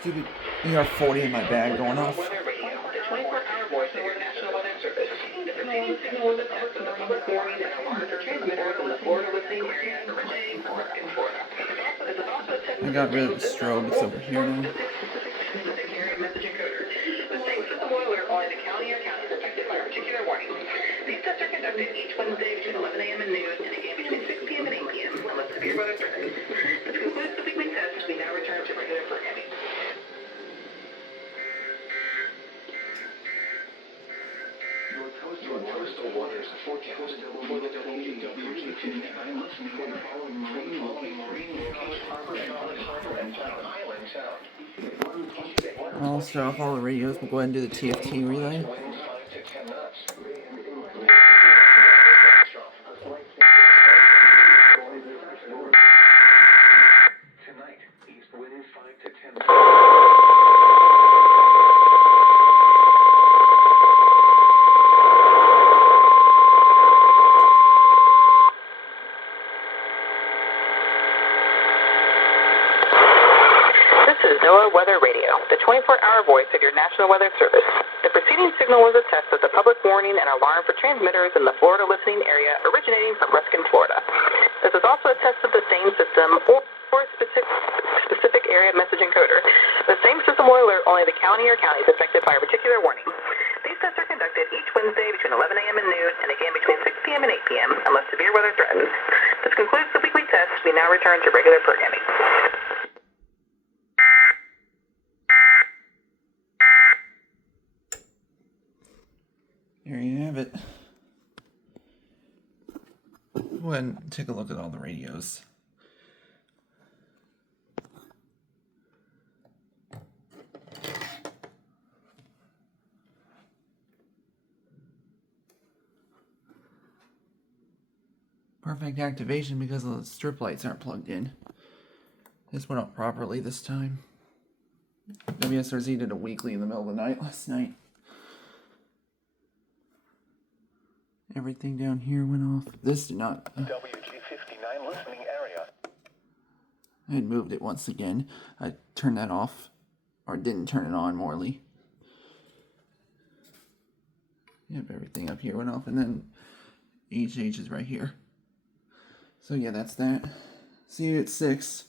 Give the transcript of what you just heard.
Stupid ER40 in my bag going off. I got rid of the strobe, it's over here now. These tests are conducted each Wednesday between 11 a.m. and noon, and again between 6 p.m. and 8 p.m. unless severe weather threatens. This concludes the weekly test. We now return to regular programming. Your coastal waters forecast for the WG59 listening for the following marine location: Harbor, and Island Sound. I'll start off all the radios. We'll go ahead and do the TFT relay. Winds 5 to 10 knots. Tonight, east winds 5 to 10 knots. This is NOAA Weather Radio, the 24-hour voice of your National Weather Service. The preceding signal was a test of the public warning and alarm for transmitters in the Florida listening area originating from Ruskin, Florida. This is also a test of the same system or specific area message encoder. The same system will alert only the county or counties affected by a particular warning. These tests are conducted each Wednesday between 11 a.m. and noon, and again between 6 p.m. and 8 p.m. unless severe weather threatens. This concludes the weekly test. We now return to regular programming. There you have it. Go ahead and take a look at all the radios. Perfect activation because the strip lights aren't plugged in. This went up properly this time. WSRZ did a weekly in the middle of the night last night. Everything down here went off. This did not. WG59 listening area. I had moved it once again. I turned that off. Or didn't turn it on, Morley. Yep, everything up here went off. And then HH is right here. So yeah, that's that. See you at 6.